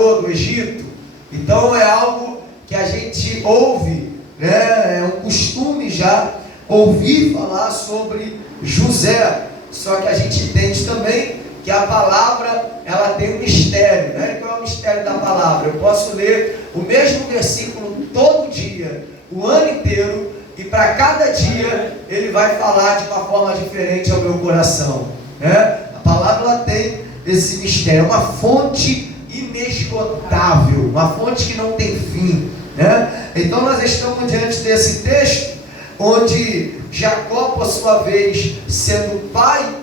libertador do Egito. Então é algo que a gente ouve, né? É um costume já ouvir falar sobre José. Só que a gente entende também que a palavra, ela tem um mistério, né? Qual é o mistério da palavra? Eu posso ler o mesmo versículo todo dia, o ano inteiro, e para cada dia ele vai falar de uma forma diferente ao meu coração, né? A palavra, ela tem esse mistério, uma fonte inesgotável, uma fonte que não tem fim, né? Então nós estamos diante desse texto, onde Jacó, por sua vez, sendo pai,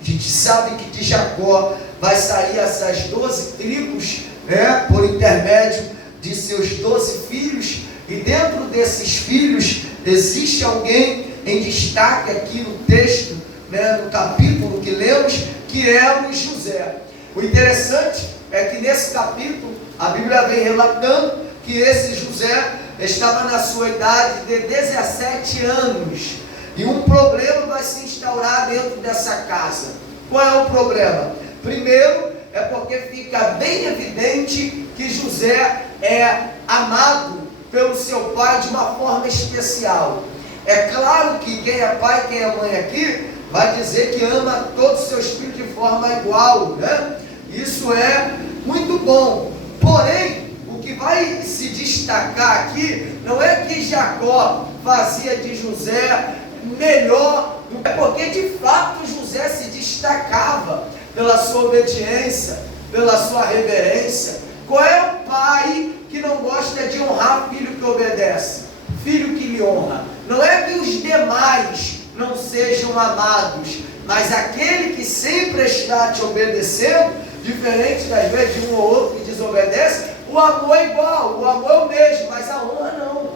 a gente sabe que de Jacó vai sair essas 12 tribos, né, por intermédio de seus 12 filhos, e dentro desses filhos existe alguém em destaque aqui no texto, né, no capítulo que lemos, que é o José. O interessante é que nesse capítulo a Bíblia vem relatando que esse José estava na sua idade de 17 anos, e um problema vai se instaurar dentro dessa casa. Qual é o problema? Primeiro, é porque fica bem evidente que José é amado pelo seu pai de uma forma especial. É claro que quem é pai, quem é mãe aqui, vai dizer que ama todos os seus filhos de forma igual, né? Isso é muito bom. Porém, o que vai se destacar aqui não é que Jacó fazia de José melhor, é porque de fato José se destacava pela sua obediência, pela sua reverência. Qual é o pai que não gosta de honrar filho que obedece? Filho que lhe honra. Não é que os demais não sejam amados, mas aquele que sempre está te obedecendo, diferente das vezes de um ou outro que desobedece, o amor é igual, o amor é o mesmo, mas a honra não,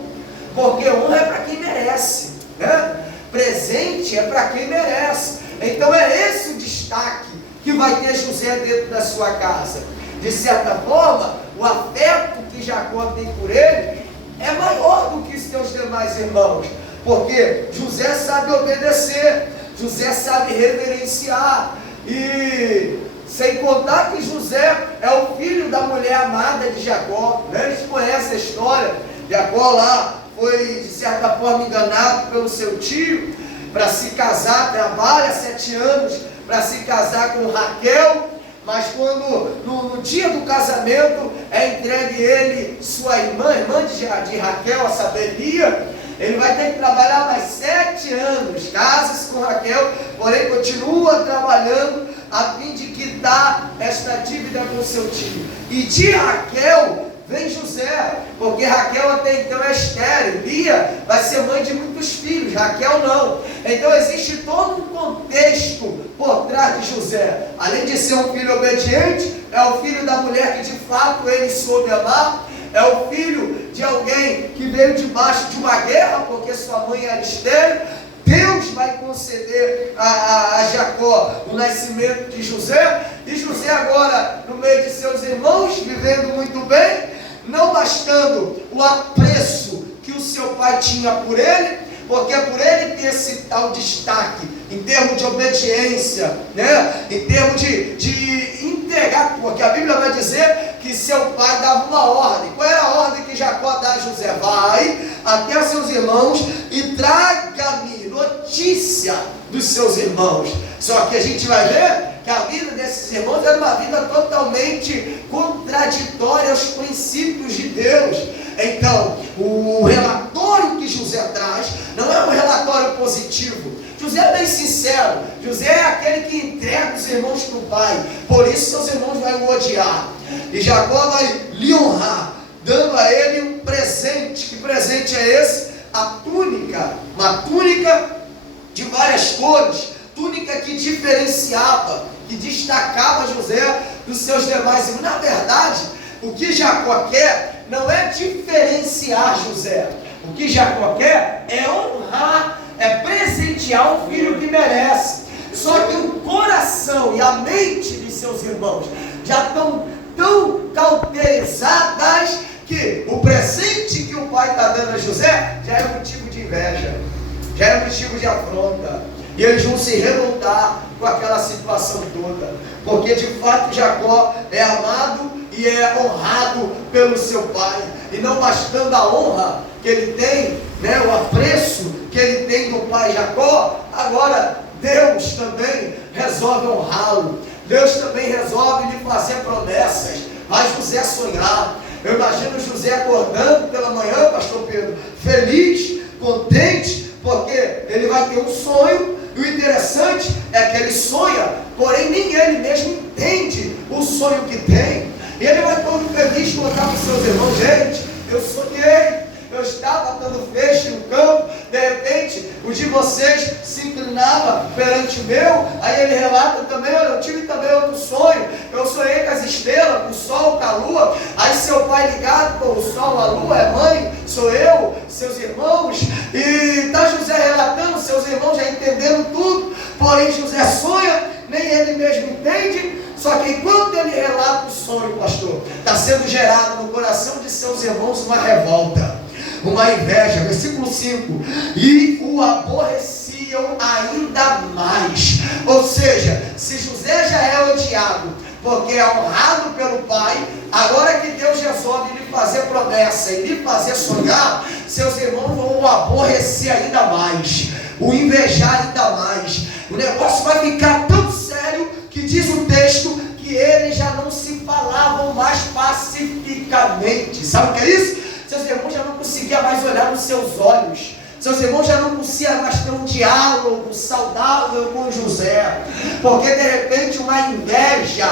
porque honra é para quem merece, né? Presente é para quem merece. Então é esse o destaque que vai ter José dentro da sua casa. De certa forma, o afeto que Jacó tem por ele é maior do que os seus demais irmãos, porque José sabe obedecer, José sabe reverenciar, e sem contar que José é o filho da mulher amada de Jacó, né? Eles conhecem a história. Jacó lá foi de certa forma enganado pelo seu tio para se casar, trabalha 7 anos para se casar com Raquel, mas quando no dia do casamento é entregue ele sua irmã de Raquel, a saber, Lia, ele vai ter que trabalhar mais 7 anos, casa-se com Raquel, porém continua trabalhando a fim de quitar esta dívida com seu tio. E de Raquel vem José, porque Raquel até então é estéril, Lia vai ser mãe de muitos filhos, Raquel não. Então existe todo um contexto por trás de José. Além de ser um filho obediente, é o filho da mulher que de fato ele soube amar, é o filho de alguém que veio debaixo de uma guerra, porque sua mãe era estéril. Deus vai conceder a Jacó o nascimento de José, e José agora, no meio de seus irmãos, vivendo muito bem, não bastando o apreço que o seu pai tinha por ele, porque por ele ter esse tal destaque, em termos de obediência, né? Em termos de entregar, porque a Bíblia vai dizer que seu pai dava uma ordem. Qual era a ordem que Jacó dá a José? Vai até seus irmãos e traga-me notícia dos seus irmãos. Só que a gente vai ver que a vida desses irmãos era uma vida totalmente contraditória aos princípios de Deus. Então, o relatório que José traz não é um relatório positivo. José é bem sincero, José é aquele que entrega os irmãos para o pai, por isso seus irmãos vão o odiar, e Jacó vai lhe honrar, dando a ele um presente. Que presente é esse? A túnica, uma túnica de várias cores, túnica que diferenciava, que destacava José dos seus demais irmãos. Na verdade, o que Jacó quer não é diferenciar José, o que Jacó quer é honrar, é presentear o filho que merece. Só que o coração e a mente de seus irmãos já estão tão cauterizadas que o presente que o pai está dando a José já é motivo de inveja, já é motivo de afronta, e eles vão se revoltar com aquela situação toda, porque de fato Jacó é amado, e e é honrado pelo seu pai. E não bastando a honra que ele tem, né, o apreço que ele tem do pai Jacó, agora Deus também resolve honrá-lo. Deus também resolve lhe fazer promessas, faz José sonhar. Eu imagino José acordando pela manhã, pastor Pedro, feliz, contente, porque ele vai ter um sonho. E o interessante é que ele sonha, porém nem ele mesmo entende o sonho que tem. E ele vai todo feliz contar para os seus irmãos: gente, eu sonhei, eu estava dando feixe no campo, de repente o de vocês se inclinava perante o meu. Aí ele relata também: olha, eu tive também outro sonho, eu sonhei com as estrelas, com o sol, com a lua. Aí seu pai ligado: pô, o sol, a lua é mãe, sou eu, seus irmãos. E está José relatando, seus irmãos já entendendo tudo, porém José sonha, nem ele mesmo entende. Só que enquanto ele relata o sonho, pastor, está sendo gerado no coração de seus irmãos uma revolta, uma inveja. Versículo 5: e o aborreciam ainda mais. Ou seja, se José já é odiado porque é honrado pelo pai, agora que Deus resolve lhe fazer promessa e lhe fazer sonhar, seus irmãos vão o aborrecer ainda mais, o invejar ainda mais. O negócio vai ficar tão sério que diz o texto que eles já não se falavam mais pacificamente. Sabe o que é isso? Seus irmãos já não conseguiam mais olhar nos seus olhos. Seus irmãos já não conseguiam mais ter um diálogo saudável com José, porque de repente uma inveja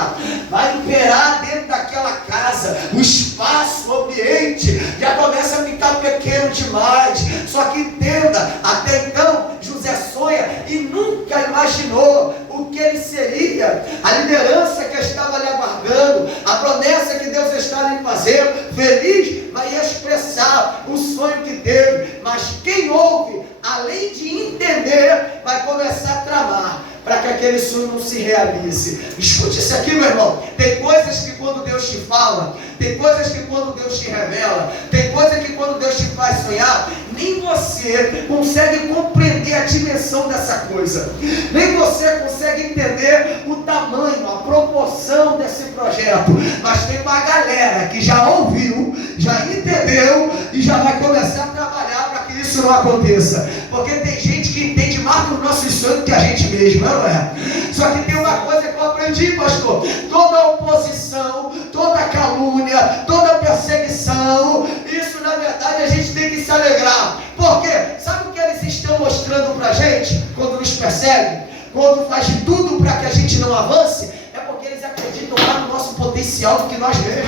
vai imperar dentro daquela casa. O espaço, o ambiente já começa a ficar pequeno demais. Só que entenda, até então José sonha e nunca imaginou o que ele seria, a liderança que estava lhe aguardando, a promessa que Deus está lhe fazendo. Feliz vai expressar o sonho que teve, mas quem ouve, além de entender, vai começar a tramar para que aquele sonho não se realize. Escute isso aqui, meu irmão. Tem coisas que quando Deus te fala, tem coisas que quando Deus te revela, tem coisas que quando Deus te faz sonhar, nem você consegue compreender a dimensão dessa coisa, nem você consegue entender o tamanho, a proporção desse projeto. Mas tem uma galera que já ouviu, já entendeu e já vai começar a trabalhar para que isso não aconteça, porque tem gente que entende mais do nosso sonho que a gente mesmo, não é? Só que tem uma coisa que eu aprendi, pastor: toda oposição, toda calúnia, toda perseguição, isso na verdade a gente tem que se alegrar. Por quê? Sabe o que eles estão mostrando para a gente quando nos perseguem, quando faz de tudo para que a gente não avance? É porque eles acreditam lá no nosso potencial do que nós mesmos.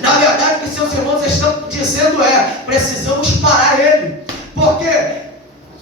Na verdade, o que seus irmãos estão dizendo é: precisamos parar ele. Por quê?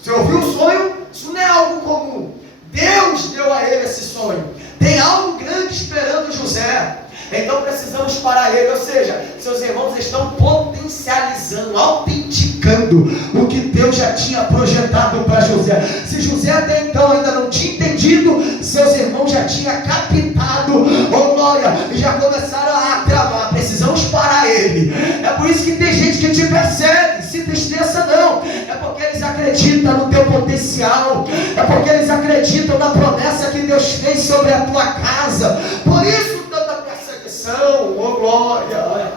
Você ouviu o sonho? Isso não é algo comum. Deus deu a ele esse sonho. Tem algo grande esperando José. Então precisamos parar ele. Ou seja, seus irmãos estão potencializando, autenticando o que Deus já tinha projetado para José. Se José até então ainda não tinha entendido, seus irmãos já tinham captado, oh glória, e já começaram a travar. Precisamos parar ele. É por isso que tem gente que te persegue. Se tristeça não, é porque eles acreditam no teu potencial, é porque eles acreditam na promessa que Deus fez sobre a tua casa. Por isso tanta perseguição, oh glória.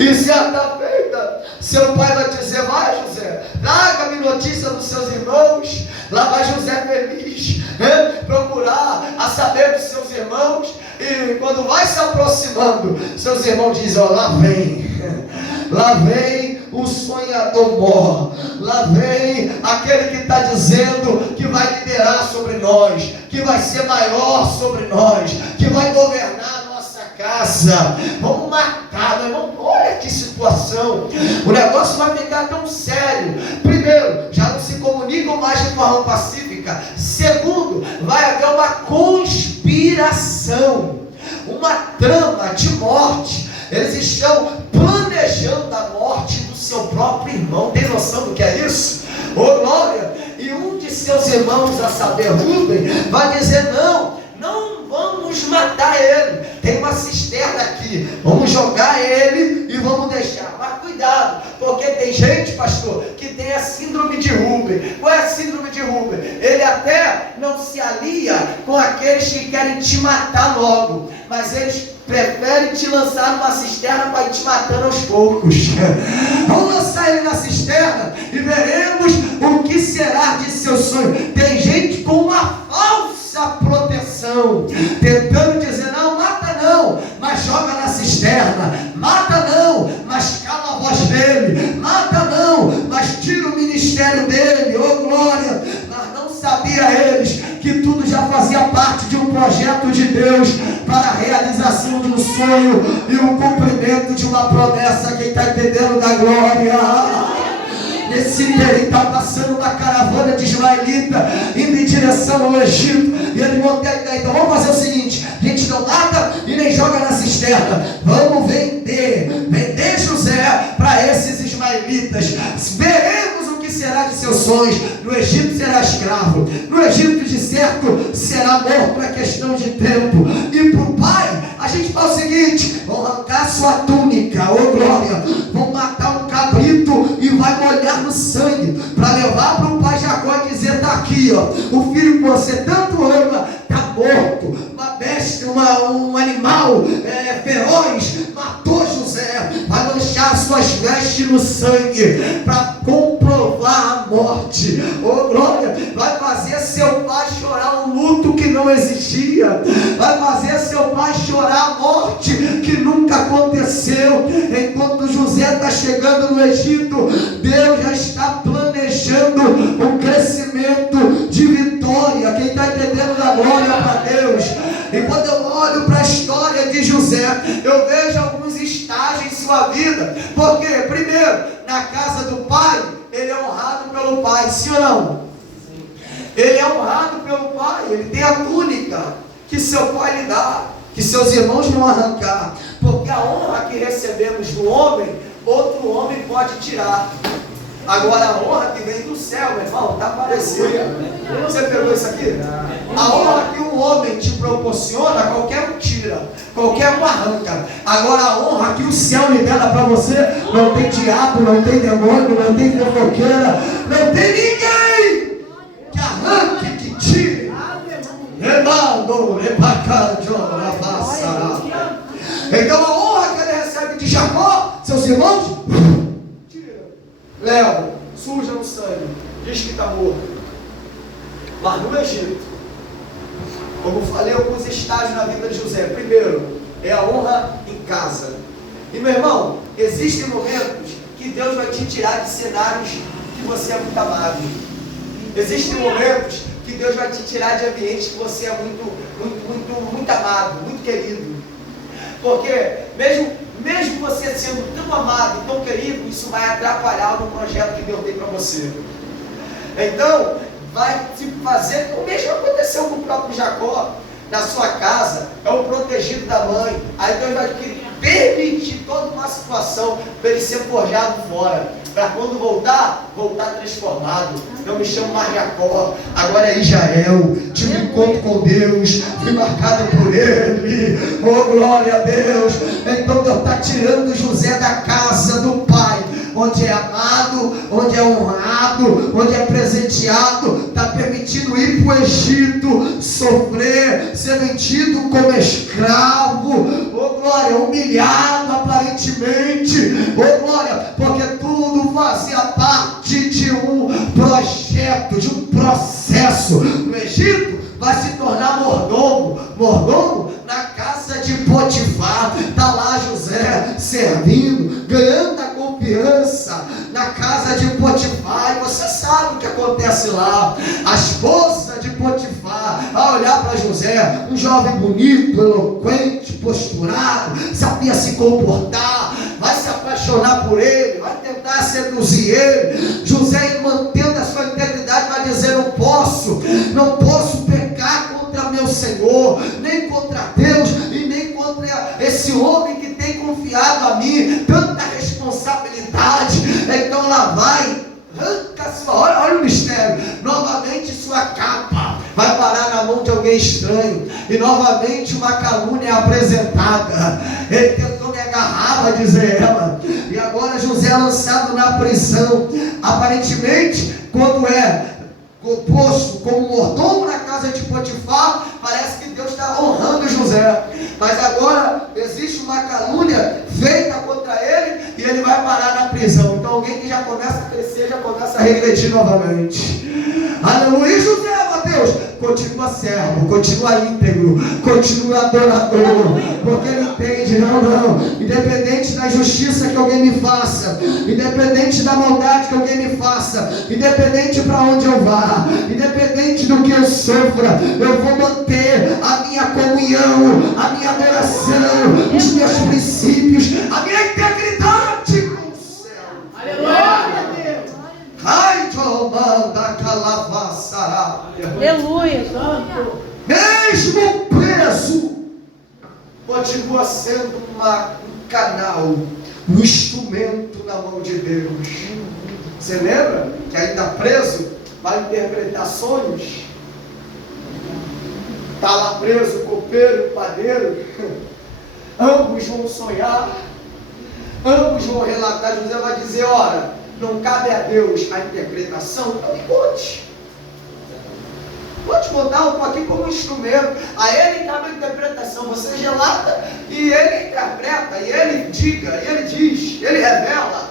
E certa feita, seu pai vai dizer: vai José, traga-me notícia dos seus irmãos. Lá vai José feliz, procurar a saber dos seus irmãos. E quando vai se aproximando, seus irmãos dizem: ó, lá vem o sonhador mor, lá vem aquele que está dizendo que vai liderar sobre nós, que vai ser maior sobre nós, que vai governar a nossa casa. Vamos matar, meu irmão. Olha que situação, o negócio vai ficar tão sério. Primeiro, já não se comunicam mais de forma pacífica. Segundo, vai haver uma conspiração, uma trama de morte. Eles estão planejando a morte do seu próprio irmão. Tem noção do que é isso? Oh glória! E um de seus irmãos, a saber, Rúben, vai dizer: não vamos matar ele. Tem uma cisterna aqui, vamos jogar ele e vamos deixar. Mas cuidado, porque tem gente, pastor, que tem a síndrome de Rúben. Qual é a síndrome de Rúben? Ele até não se alia com aqueles que querem te matar logo, mas eles prefere te lançar numa cisterna para ir te matando aos poucos. Vamos lançar ele na cisterna e veremos o que será de seu sonho. Tem gente com uma falsa proteção, tentando dizer: não, mata não, mas joga na cisterna. Mata não, mas cala a voz dele. Mata não, mas tira o ministério dele. Oh glória! Mas não sabia eles que tudo já fazia parte de um projeto de Deus para a realização de um sonho e o cumprimento de uma promessa. Quem está entendendo da glória? Nesse dia ele está passando uma caravana de ismaelita indo em direção ao Egito, e ele montou a ideia: então vamos fazer o seguinte, a gente não mata e nem joga na cisterna, vamos vender José para esses ismaelitas, veremos o que será de seus sonhos. No Egito será escravo, no Egito de certo será morto, é questão de tempo. E para o pai a gente faz o seguinte: vão arrancar sua túnica, oh glória, vão matar um cabrito e vai molhar no sangue, para levar para o pai Jacó e dizer: está aqui, ó, o filho que você tanto ama está morto, uma bestia, um animal feroz matou José, vai manchar suas vestes no sangue para comprovar a morte. Oh glória, vai fazer seu pai chorar um luto que não existia, vai fazer seu pai chorar a morte que nunca aconteceu. Enquanto José está chegando no Egito, Deus já está planejando um crescimento de vitória. Quem está entendendo da glória para Deus? E quando eu olho para a história de José, eu vejo alguns estágios em sua vida. Porque primeiro, na casa do pai, ele é honrado pelo pai, sim ou não? Ele é honrado pelo pai, ele tem a túnica que seu pai lhe dá, que seus irmãos vão arrancar, porque a honra que recebemos do homem, outro homem pode tirar. Agora a honra que vem do céu, meu irmão, está aparecendo. Você pegou isso aqui? A honra que um homem te proporciona, qualquer um tira, qualquer um arranca. Agora a honra que o céu libera para você, não tem diabo, não tem demônio, não tem fofoqueira, não tem ninguém que arranque, que tire. Então a honra que ele recebe de Jacó, seus irmãos, leva, suja no sangue, diz que está morto. Mas no Egito, como falei, alguns estágios na vida de José. Primeiro, é a honra em casa. E meu irmão, existem momentos que Deus vai te tirar de cenários que você é muito amado. Existem momentos que Deus vai te tirar de ambientes que você é muito amado, muito querido. Porque mesmo você sendo tão amado e tão querido, isso vai atrapalhar no projeto que Deus tem para você. Então, vai te fazer, o mesmo aconteceu com o próprio Jacó, na sua casa, é o protegido da mãe. Aí Deus vai permitir toda uma situação para ele ser forjado fora, para quando voltar transformado. Não me chamo mais Jacó, agora é Israel. Tive um encontro com Deus, fui marcado por Ele. Oh glória a Deus. Então Deus está tirando José da casa do pai, onde é amado, onde é honrado, onde é presenteado. Está permitindo ir para o Egito, sofrer, ser vendido como escravo. Oh glória, humilhado aparentemente. Oh glória, porque tudo fazia parte de um projeto, de um processo. No Egito vai se tornar mordomo na casa de Potifar. Está lá José servindo, ganhando a confiança na casa de Potifar. E você sabe o que acontece lá. A esposa de Potifar vai olhar para José, um jovem bonito, eloquente, posturado, sabia se comportar, vai se apaixonar por ele, vai tentar seduzir ele. José, mantendo a sua integridade, vai dizer: não posso pecar contra meu Senhor, nem contra Deus e nem contra esse homem que tem confiado a mim tanta responsabilidade. Então lá vai, arranca sua, olha o mistério, novamente sua capa vai parar na mão de alguém estranho, e novamente uma calúnia é apresentada. Ele tentou me agarrar, vai dizer ela, e agora José é lançado na prisão. Aparentemente, quando é posto como mordomo na casa de Potifar, parece que Deus está honrando José, mas agora existe uma calúnia feita contra ele e ele vai parar na prisão. Então alguém que já começa a crescer, já começa a regredir novamente. Aleluia. José, Mateus, continua servo, continua íntegro, continua adorador, porque ele entende, não, independente da injustiça que alguém me faça, independente da maldade que alguém me faça, independente para onde eu vá, independente do que eu sofra, eu vou manter a minha comunhão, a minha adoração, os meus princípios, a minha integridade com o céu. Aleluia. Ai, Jomanda Calavassará. Aleluia, santo. Mesmo preso, continua sendo um canal, um instrumento na mão de Deus. Você lembra que ainda preso vai interpretar sonhos? Está lá preso o copeiro e o padeiro. Ambos vão sonhar, ambos vão relatar. José vai dizer: ora, não cabe a Deus a interpretação, então me conte. Vou te contar, eu estou aqui como instrumento. A ele cabe a interpretação. Você relata e ele interpreta, e ele diga, e ele diz, ele revela.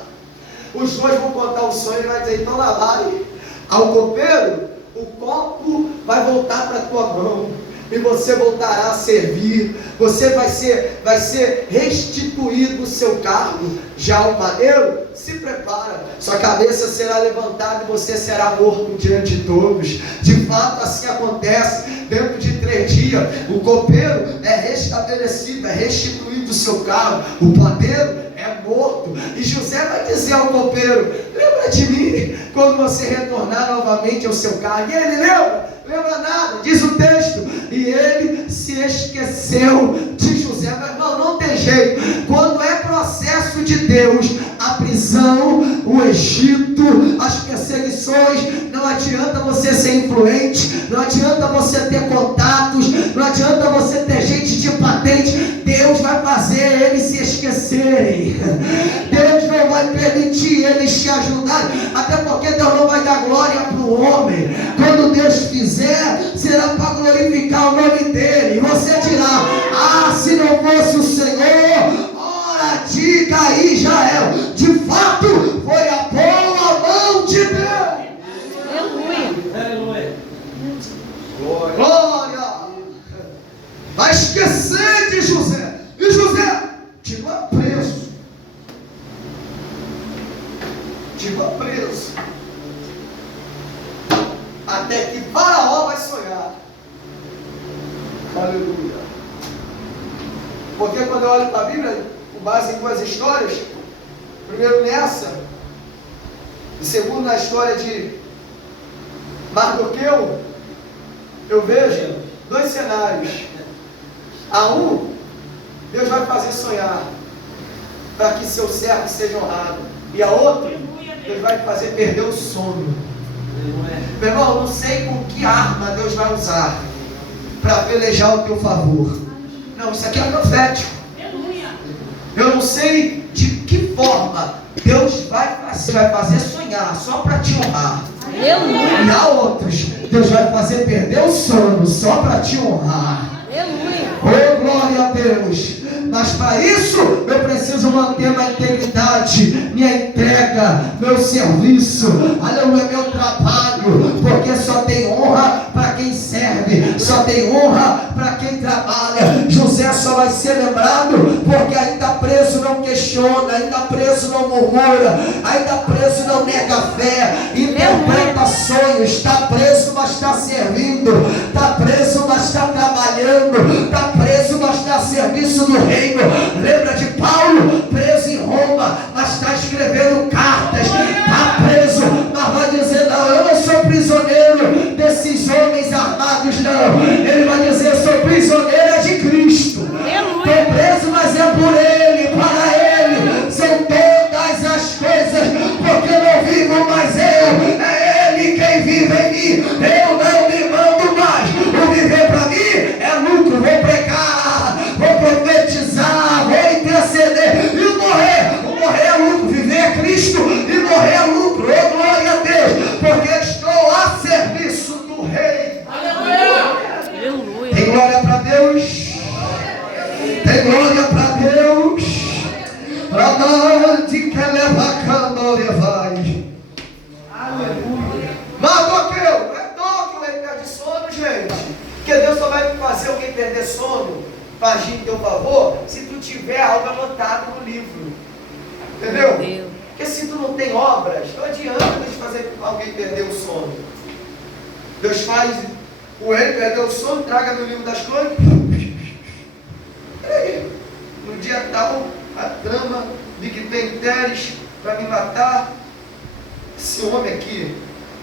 Os dois vão contar o sonho e vai dizer: então lá vai. Ao copeiro, o copo vai voltar para a tua mão. E você voltará a servir. Você vai ser restituído o seu cargo. Já o padeiro, se prepara, sua cabeça será levantada e você será morto diante de todos. De fato assim acontece. Dentro de 3 dias o copeiro é restabelecido, é restituído o seu cargo. O padeiro é morto. E José vai dizer ao copeiro: lembra de mim quando você retornar novamente ao seu cargo. E ele lembra nada, diz o texto, e ele se esqueceu de José. Mas não tem jeito. Quando é processo de Deus, a prisão, o Egito, as perseguições, não adianta você ser influente, não adianta você ter contatos, não adianta você ter gente de patente. Deus vai fazer eles se esquecerem. Deus não vai permitir eles te ajudarem, até porque Deus não vai dar glória para o homem. Quando Deus fizer, será para glorificar o nome dele. E você dirá: ah, se não fosse o Senhor, ora, diga aí, Israel, de fato foi a boa mão de Deus. Aleluia. Glória. Vai esquecer de José. E José continua preso. Até que Faraó vai sonhar. Aleluia. Porque quando eu olho para a Bíblia, com base em 2 histórias, primeiro nessa, e segundo na história de Mardoqueu, eu vejo 2 cenários. A um, Deus vai fazer sonhar para que seu servo seja honrado. E a outra, Deus vai fazer perder o sono. Meu irmão, eu não sei com que arma Deus vai usar para pelejar o teu favor. Não, isso aqui é profético. Eu não sei de que forma Deus vai fazer sonhar só para te honrar. E há outros, Deus vai fazer perder o sono só para te honrar. Oh, glória a Deus. Mas para isso eu preciso manter minha integridade, minha entrega, meu serviço, aleluia, meu trabalho, porque só tem honra para quem serve, só tem honra para quem trabalha. José só vai ser lembrado porque ainda preso não questiona, ainda preso não murmura, ainda preso não nega fé, interpreta sonhos. Está preso, mas está servindo, está preso, mas está trabalhando, está preso, mas está a serviço do reino. Lembra de Paulo, preso em Roma, mas está escrevendo cartas. Está preso, mas vai dizer: não, eu não sou prisioneiro desses homens armados, não. Ele vai dizer: sou prisioneiro de Cristo. Estou preso, mas é por Ele, para Ele são todas as coisas, porque não vivo mais eu, é Ele quem vive em mim. Eu não me mando mais. O viver para mim é lucro. Vou pregar, vou profetizar, vou interceder. E o morrer é lucro. Viver é Cristo. agir em teu favor se tu tiver algo anotado no livro. Entendeu? Porque se tu não tem obras, não adianta Deus fazer alguém perder o sono. Deus faz o rei perder o sono, traga no livro das crônicas. Peraí, no dia tal, a trama de que tem Teres para me matar. Esse homem aqui,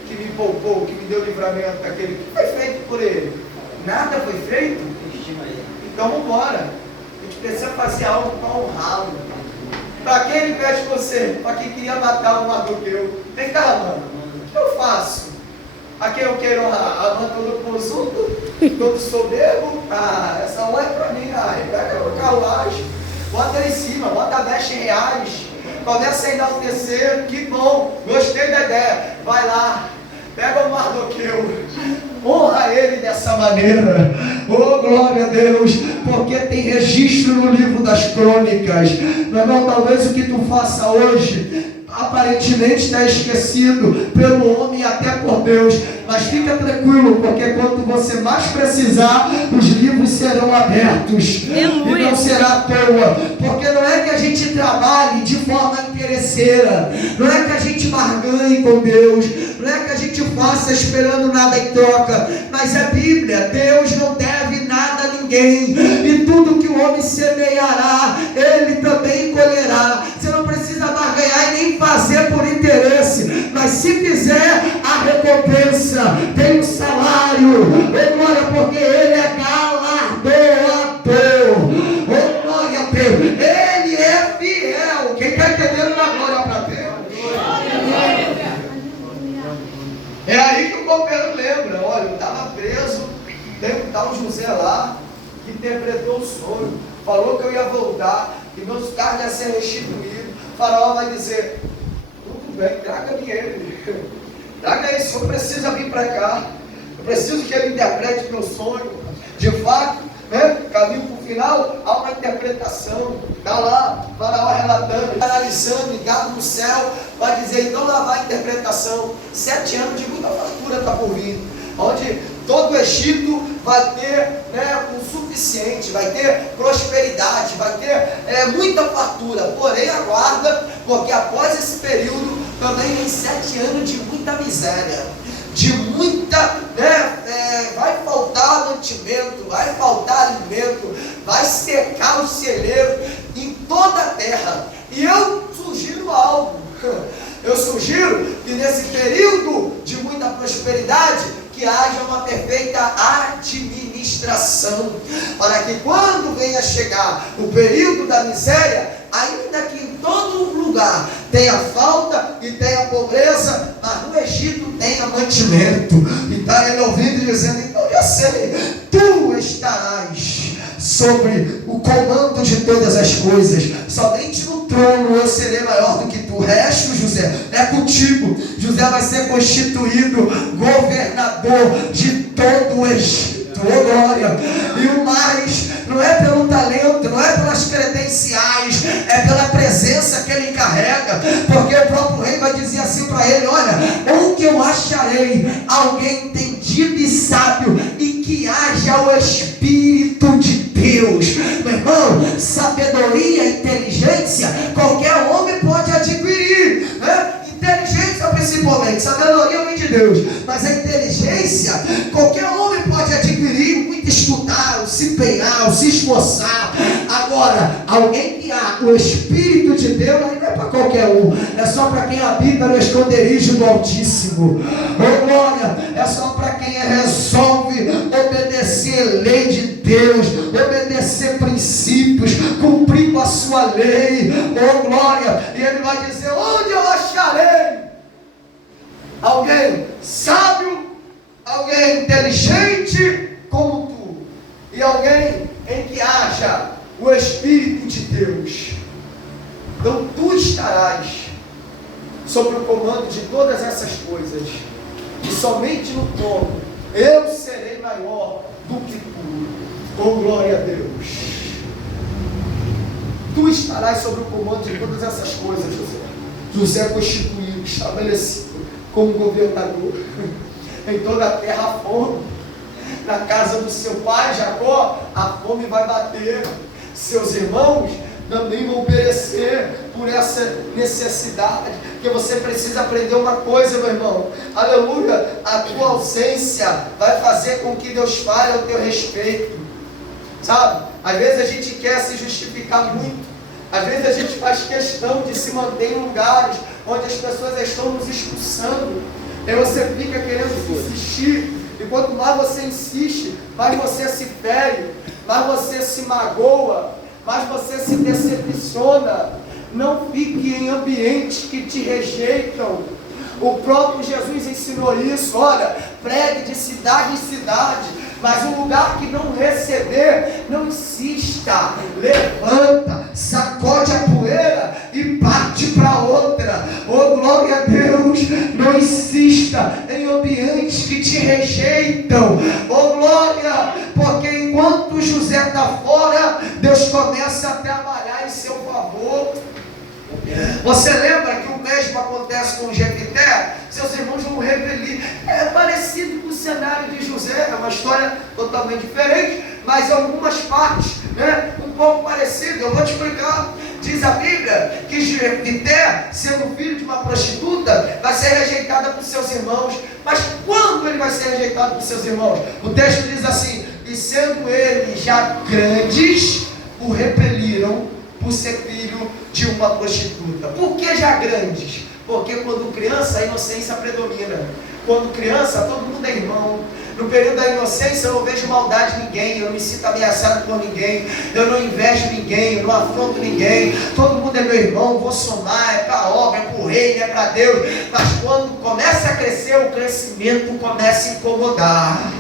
que me poupou, que me deu livramento daquele, que foi feito por ele? Nada foi feito? Então vamos embora. A gente precisa fazer algo para honrá-lo. Para quem ele pede você? Para quem queria matar o Mardoqueu. Vem cá, mano. O que eu faço? A quem eu quero honrar? A mãe todo consulto, todo soberbo. Ah, essa honra é para mim. Ah, pega o carruagem, bota em cima, bota 10 reais. Começa a enaltecer. Que bom, gostei da ideia. Vai lá, pega o Mardoqueu, honra ele dessa maneira. Oh, glória a Deus, porque tem registro no livro das crônicas. Meu irmão, talvez o que tu faça hoje aparentemente está esquecido pelo homem e até por Deus, mas fica tranquilo, porque quando você mais precisar, os livros serão abertos. Aleluia. E não será à toa, porque não é que a gente trabalhe de forma interesseira, não é que a gente barganhe com Deus, não é que a gente faça esperando nada em troca, mas é Bíblia. Deus não deve nada a ninguém, e tudo que o homem semeará, ele também colherá. Você não precisa barganhar e nem fazer por interesse, mas se fizer, a recompensa tem um salário. Oh, glória, porque ele é galardoador. Oh, glória a Deus, ele é fiel. Quem está entendendo, dá glória para Deus. É aí que o copeiro lembra: olha, eu estava preso, tem um tal José lá que interpretou o sonho, falou que eu ia voltar e meus carros iam ser restituídos. O faraó vai dizer: tudo bem, traga-me ele, traga ele, o senhor precisa vir para cá, eu preciso que ele interprete meu sonho. De fato, caminho para o final, há uma interpretação. Está lá, o faraó relatando, analisando, ligado no céu, vai dizer: então lá vai a interpretação. 7 anos de muita fartura está por vir, onde todo o Egito vai ter o suficiente, vai ter prosperidade, vai ter muita fartura. Porém, aguarda, porque após esse período também vem 7 anos de muita miséria, de muita, vai faltar mantimento, vai faltar alimento, vai secar o celeiro em toda a terra. E eu sugiro algo. Eu sugiro que nesse período de muita prosperidade, que haja uma perfeita administração, para que quando venha chegar o período da miséria, ainda que em todo lugar tenha falta e tenha pobreza, mas no Egito tenha mantimento. E está ele ouvindo e dizendo: então já sei, tu estarás sobre o comando de todas as coisas, somente no trono eu serei maior do que tu. O resto, José, é contigo. José vai ser constituído governador de todo o Egito. Oh, glória! E o mais, não é pelo talento, não é pelas credenciais, é pela presença que ele carrega, porque o próprio rei vai dizer assim para ele: olha, onde eu acharei alguém entendido e sábio, e que haja o Espírito de Deus. Meu irmão, sabedoria, inteligência, qualquer homem pode adquirir, inteligência principalmente, sabedoria vem de Deus, mas a inteligência qualquer homem pode adquirir, muito estudar, se empenhar, se esforçar. Agora, alguém que há o Espírito de Deus, aí não é para qualquer um, é só para quem habita no esconderijo do Altíssimo. Oh, glória, é só para quem resolve obedecer a lei de Deus, obedecer princípios, cumprir com a sua lei. Oh, glória, e ele vai dizer: onde eu acharei alguém sábio, alguém inteligente como tu, e alguém em que haja o Espírito de Deus, então tu estarás sob o comando de todas essas coisas, e somente no trono eu serei maior do que tu. Oh, glória a Deus! Tu estarás sob o comando de todas essas coisas, José. José constituído, estabelecido como governador em toda a terra, fome. na casa do seu pai, Jacó, a fome vai bater. Seus irmãos também vão perecer por essa necessidade. Porque você precisa aprender uma coisa, meu irmão. Aleluia. A tua ausência vai fazer com que Deus fale ao teu respeito. Sabe? Às vezes a gente quer se justificar muito. Às vezes a gente faz questão de se manter em lugares onde as pessoas estão nos expulsando. E você fica querendo insistir. E quanto mais você insiste, mais você se fere, mais você se magoa, mais você se decepciona. Não fique em ambientes que te rejeitam. O próprio Jesus ensinou isso. Olha, pregue de cidade em cidade, mas um lugar que não receber, não insista. Levanta, sacode a poeira e parte para outra. Oh, glória a Deus. Não insista em ambientes que te rejeitam. Oh, glória. Porque enquanto José está fora, Deus começa a trabalhar em seu favor. Você lembra que o mesmo acontece com Jefité? Seus irmãos vão repelir. É parecido com o cenário de José. É uma história totalmente diferente, mas algumas partes, né, um pouco parecido. Eu vou te explicar. Diz a Bíblia que Jefité, sendo filho de uma prostituta, vai ser rejeitado por seus irmãos. Mas quando ele vai ser rejeitado por seus irmãos? O texto diz assim: e sendo eles já grandes, o repeliram por ser filho de uma prostituta. Por que já grandes? Porque quando criança a inocência predomina. Quando criança todo mundo é irmão. No período da inocência eu não vejo maldade em ninguém, eu não me sinto ameaçado por ninguém, eu não invejo ninguém, eu não afronto ninguém, todo mundo é meu irmão, vou somar, é para a obra, é para o reino, é para Deus. Mas quando começa a crescer, o crescimento começa a incomodar.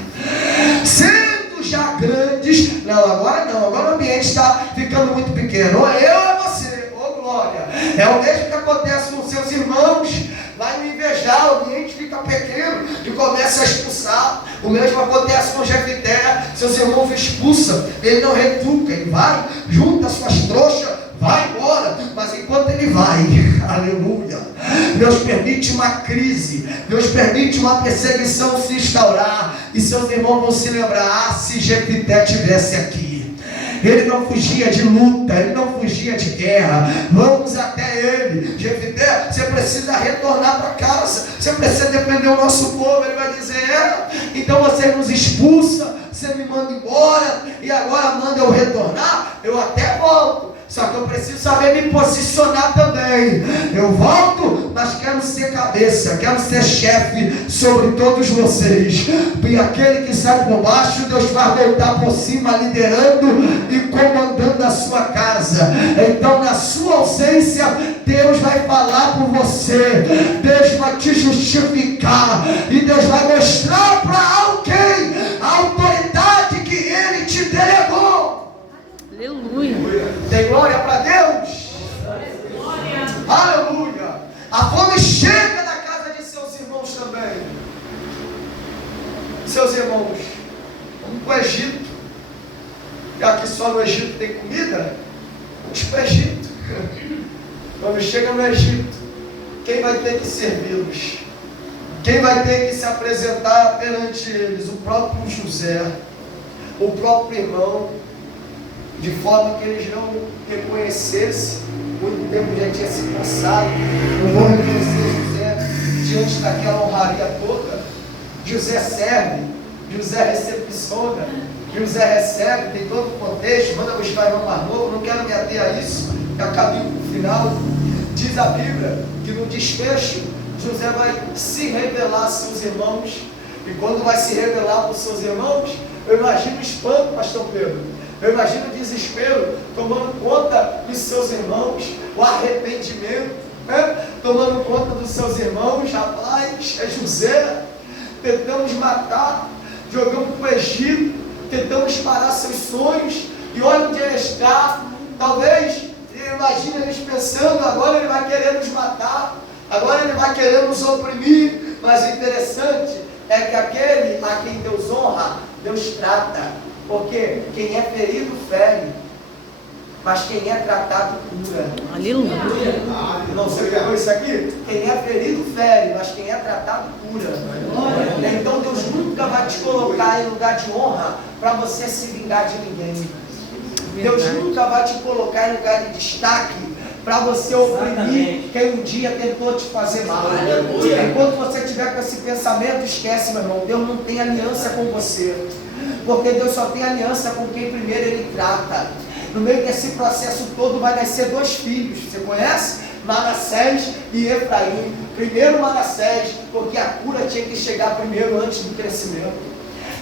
Sendo já grandes, não, agora o ambiente está ficando muito pequeno, ou eu ou você, ô glória. É o mesmo que acontece com seus irmãos. Vai me invejar, o ambiente fica pequeno e começa a expulsar. O mesmo acontece com Jefité. Seus irmãos expulsam, ele não retruca, ele vai, junta suas trouxas, vai embora. Mas enquanto ele vai, aleluia, Deus permite uma crise, Deus permite uma perseguição se instaurar, e seus irmãos vão se lembrar: se Jefité tivesse aqui. Ele não fugia de luta, ele não fugia de guerra. Vamos até ele. Jefité, você precisa retornar para casa, você precisa defender o nosso povo. Ele vai dizer: então você nos expulsa, você me manda embora, e agora manda eu retornar? Eu até volto, só que eu preciso saber me posicionar também. Eu volto, mas quero ser cabeça, quero ser chefe sobre todos vocês. E aquele que sai por baixo, Deus vai voltar por cima, liderando e comandando a sua casa. Então, na sua ausência, Deus vai falar por você, Deus vai te justificar, e Deus vai mostrar para alguém a autoridade que Ele te delegou. Aleluia. Tem glória para Deus? Aleluia. A fome chega na casa de seus irmãos também. Seus irmãos, vamos para o Egito. Já que só no Egito tem comida, vamos para o Egito. Quando chega no Egito, quem vai ter que servi-los? Quem vai ter que se apresentar perante eles? O próprio José, o próprio irmão, de forma que eles não reconhecessem. Muito tempo já tinha se passado, não vão reconhecer José diante daquela honraria toda. José serve, José recepciona, José recebe, tem todo o contexto, manda buscar irmão mais novo. Não quero me ater a isso, é o caminho para o final. Diz a Bíblia que no desfecho José vai se revelar a seus irmãos, e quando vai se revelar para os seus irmãos, eu imagino o espanto, pastor Pedro. Eu imagino o desespero tomando conta dos seus irmãos, o arrependimento, né? Tomando conta dos seus irmãos. Rapaz, é José, tentamos matar, jogamos para o Egito, tentamos parar seus sonhos, e olha onde ele está. Talvez, imagine eles pensando: agora ele vai querer nos matar, agora ele vai querer nos oprimir. Mas o interessante é que aquele a quem Deus honra, Deus trata. Porque quem é ferido, fere. mas quem é tratado cura. Aleluia. Não, você pegou isso aqui? Quem é ferido fere, mas quem é tratado cura. Então Deus nunca vai te colocar em lugar de honra para você se vingar de ninguém. Deus nunca vai te colocar em lugar de destaque para você oprimir quem um dia tentou te fazer mal. Enquanto você tiver com esse pensamento, esquece, meu irmão, Deus não tem aliança com você, porque Deus só tem aliança com quem primeiro Ele trata. No meio desse processo todo vai nascer 2 filhos, você conhece? Manassés e Efraim. Primeiro Manassés, porque a cura tinha que chegar primeiro antes do crescimento.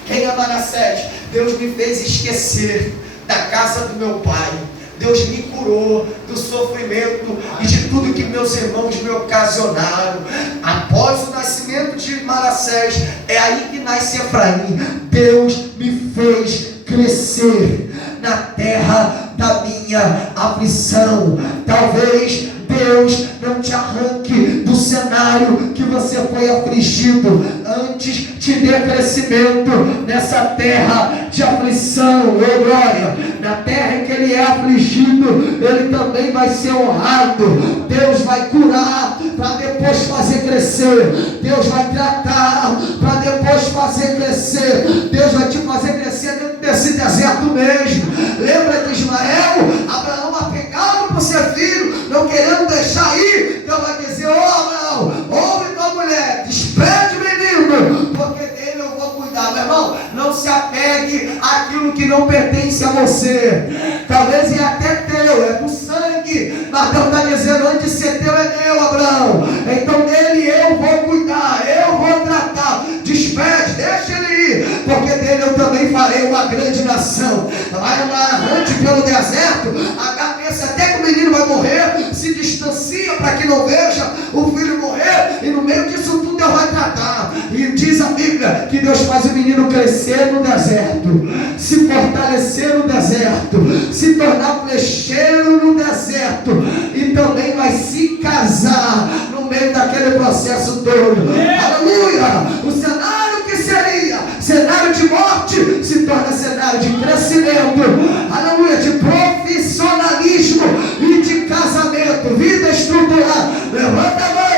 Quem é Manassés? Deus me fez esquecer da casa do meu pai. Deus me curou do sofrimento e de tudo que meus irmãos me ocasionaram. Após o nascimento de Manassés, é aí que nasce Efraim. Deus me fez crescer na terra da minha aflição. Talvez Deus não te arranque do cenário que você foi afligido, antes te dê crescimento nessa terra de aflição. Oh glória! Na terra em que ele é afligido, ele também vai ser honrado. Deus vai curar para depois fazer crescer. Deus vai tratar para depois fazer crescer. Deus vai te fazer crescer dentro desse deserto mesmo. Lembra de Ismael? Abraão apegado por ser filho, não querendo deixar ir. Deus vai dizer: ô Abraão, ouve tua mulher, despede o menino, porque dele eu vou cuidar. Meu irmão, não se apegue àquilo que não pertence a você. Talvez é até teu, é do sangue, mas Deus está dizendo: antes de ser teu é meu, Abraão. Então dele eu vou cuidar, eu vou tratar. Despede, deixa ele ir, porque dele eu também farei uma grande nação. Vai andar errante pelo deserto, H pensa até que o menino vai morrer, se distancia para que não veja o filho morrer, e no meio disso tudo Deus vai tratar. E diz a Bíblia que Deus faz o menino crescer no deserto, se fortalecer no deserto, se tornar flecheiro no deserto, e também vai se casar no meio daquele processo todo. Aleluia! O cenário que seria cenário de morte se torna cenário de crescimento. Aleluia! De profissionalismo e de casamento, vida estruturada. Levanta a mão,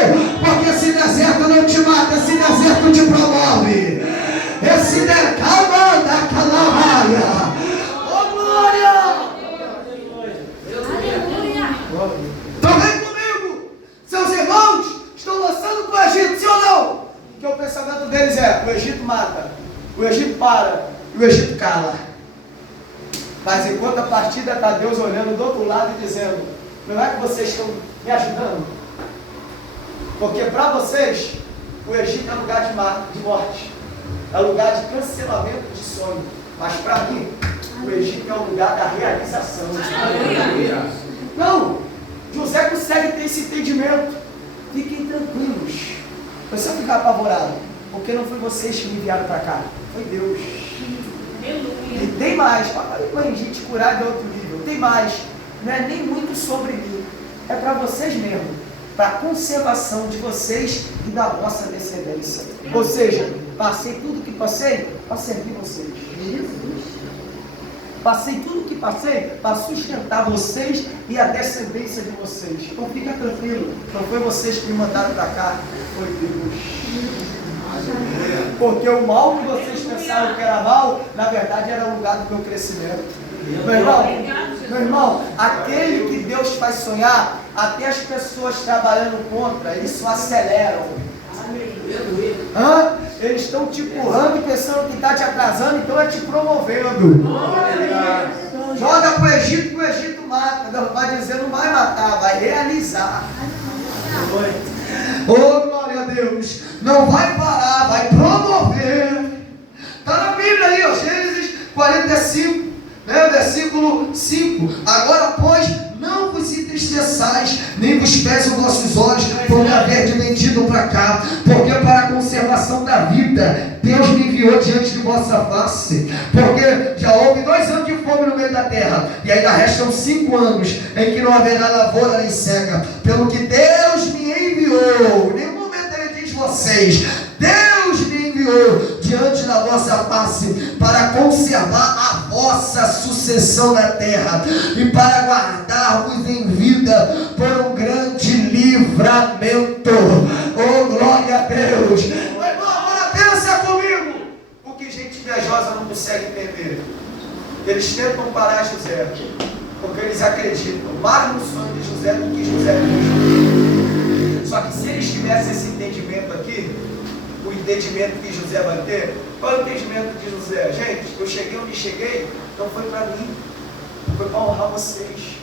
porque esse deserto não te mata, esse deserto te promove. Esse deserto manda calamaia. Oh glória! Então vem comigo. Seus irmãos estão lançando para o Egito, sim ou não? Porque o pensamento deles é: o Egito mata, o Egito para e o Egito cala. Mas enquanto a partida está Deus olhando do outro lado e dizendo: não é que vocês estão me ajudando? Porque para vocês o Egito é lugar de morte, é lugar de cancelamento de sonho. Mas para mim o Egito é o lugar da realização. Não, José consegue ter esse entendimento. Fiquem tranquilos. Você vai ficar apavorado, porque não foi vocês que me enviaram para cá, foi Deus. E tem mais, para a gente curar de outro nível, tem mais, não é nem muito sobre mim, é para vocês mesmo, para a conservação de vocês e da vossa descendência. Ou seja, passei tudo que passei para servir vocês. Passei tudo que passei para sustentar vocês e a descendência de vocês. Então fica tranquilo, não foi vocês que me mandaram para cá, foi Deus. Porque o mal que vocês pensaram que era mal, na verdade era o lugar do meu crescimento. Meu irmão, aquele que Deus faz sonhar, até as pessoas trabalhando contra, isso aceleram. Eles estão te empurrando, pensando que está te atrasando, então é te promovendo. Joga para o Egito, que o Egito mata. Deus vai dizer: não vai matar, vai realizar. Oh glória a Deus! Não vai parar, vai promover. Está na Bíblia aí, ó, Gênesis 45, né, versículo 5. Agora, pois, não vos entristeçais, nem vos pesem os vossos olhos por me haver vendido para cá, porque para a conservação da vida Deus me enviou diante de vossa face. Porque já houve 2 anos de fome no meio da terra, e ainda restam 5 anos em que não haverá lavoura nem cega. Pelo que Deus me enviou, em nenhum momento ele diz vocês, Deus me enviou diante da vossa face, para conservar a vossa sucessão na terra, e para guardar-vos em vida por um grande livramento. Oh, glória a Deus! Meu irmão, agora pensa comigo. O que gente invejosa não consegue entender. Eles tentam parar José, porque eles acreditam mais no sonho de José do que José mesmo. Só que se eles tivessem esse entendimento aqui, o entendimento que José vai ter, qual é o entendimento de José? Gente, eu cheguei onde cheguei, não foi para mim, foi para honrar vocês,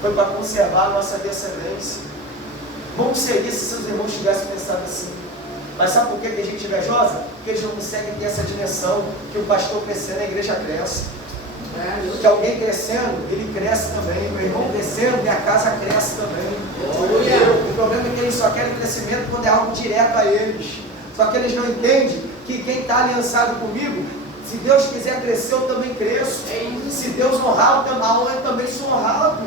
foi para conservar a nossa descendência. Bom seria se seus irmãos tivessem pensado assim. Mas sabe por que tem gente invejosa? Porque eles não conseguem ter essa dimensão, que o pastor crescendo, a igreja cresce. Que alguém crescendo, ele cresce também. Meu irmão crescendo, minha casa cresce também. O problema é que eles só querem crescimento quando é algo direto a eles. Só que eles não entendem que quem está aliançado comigo, se Deus quiser crescer, eu também cresço. Se Deus honrar, eu também sou honrado.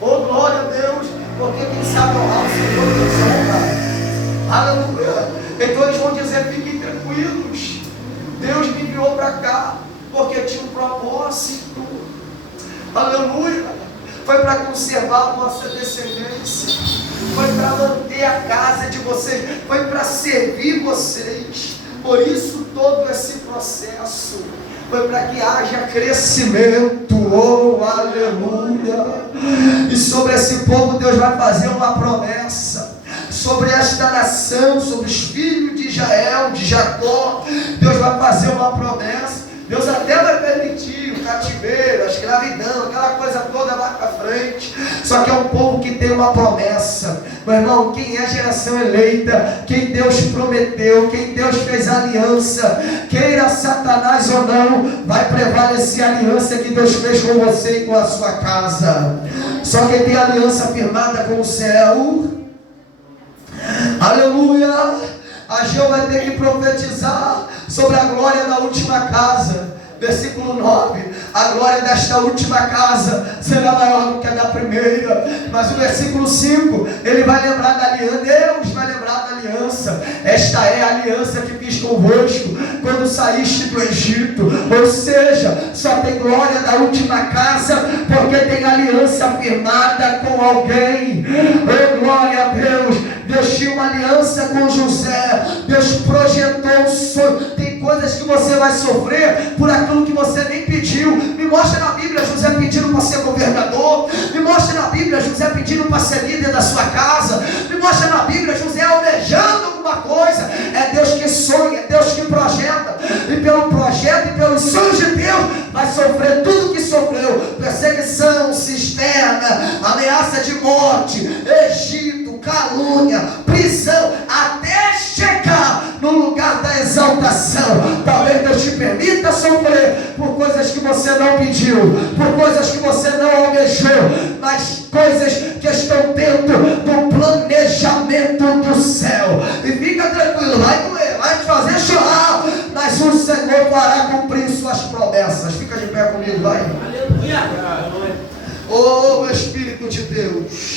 Oh, glória a Deus! Porque quem sabe honrar o Senhor, Deus honra. Aleluia! Então eles vão dizer: fiquem tranquilos, Deus me enviou para cá porque tinha um propósito. Aleluia! Foi para conservar a nossa descendência, foi para manter a casa de vocês, foi para servir vocês. Por isso todo esse processo foi para que haja crescimento. Oh, aleluia! E sobre esse povo Deus vai fazer uma promessa. Sobre esta nação, sobre os filhos de Israel, de Jacó, Deus vai fazer uma promessa. Deus até vai permitir o cativeiro, a escravidão, aquela coisa toda lá para frente. Só que é um povo que tem uma promessa. Meu irmão, quem é a geração eleita, quem Deus prometeu, quem Deus fez aliança, queira Satanás ou não, vai prevalecer a aliança que Deus fez com você e com a sua casa. Só quem tem aliança firmada com o céu, aleluia, Ageu vai ter que profetizar sobre a glória da última casa. Versículo 9: a glória desta última casa será maior do que a da primeira. Mas o versículo 5, ele vai lembrar da aliança. Deus vai lembrar da aliança. Esta é a aliança que fiz convosco quando saíste do Egito. Ou seja, só tem glória da última casa porque tem aliança firmada com alguém. Oh, glória a Deus! Deus tinha uma aliança com José. Deus projetou um sonho. Tem coisas que você vai sofrer por aquilo que você nem pediu. Me mostra na Bíblia José pedindo para ser governador. Me mostra na Bíblia José pedindo para ser líder da sua casa. Me mostra na Bíblia José almejando alguma coisa. É Deus que sonha, é Deus que projeta. E pelo projeto e pelos sonhos de Deus vai sofrer tudo que sofreu: perseguição, cisterna, ameaça de morte, Egito, calúnia, prisão, até chegar no lugar da exaltação. Talvez Deus te permita sofrer por coisas que você não pediu, por coisas que você não almejou, mas coisas que estão dentro do planejamento do céu. E fica tranquilo, vai doer, vai te fazer chorar, mas o Senhor fará cumprir suas promessas. Fica de pé comigo, vai. Aleluia! Oh, Espírito de Deus!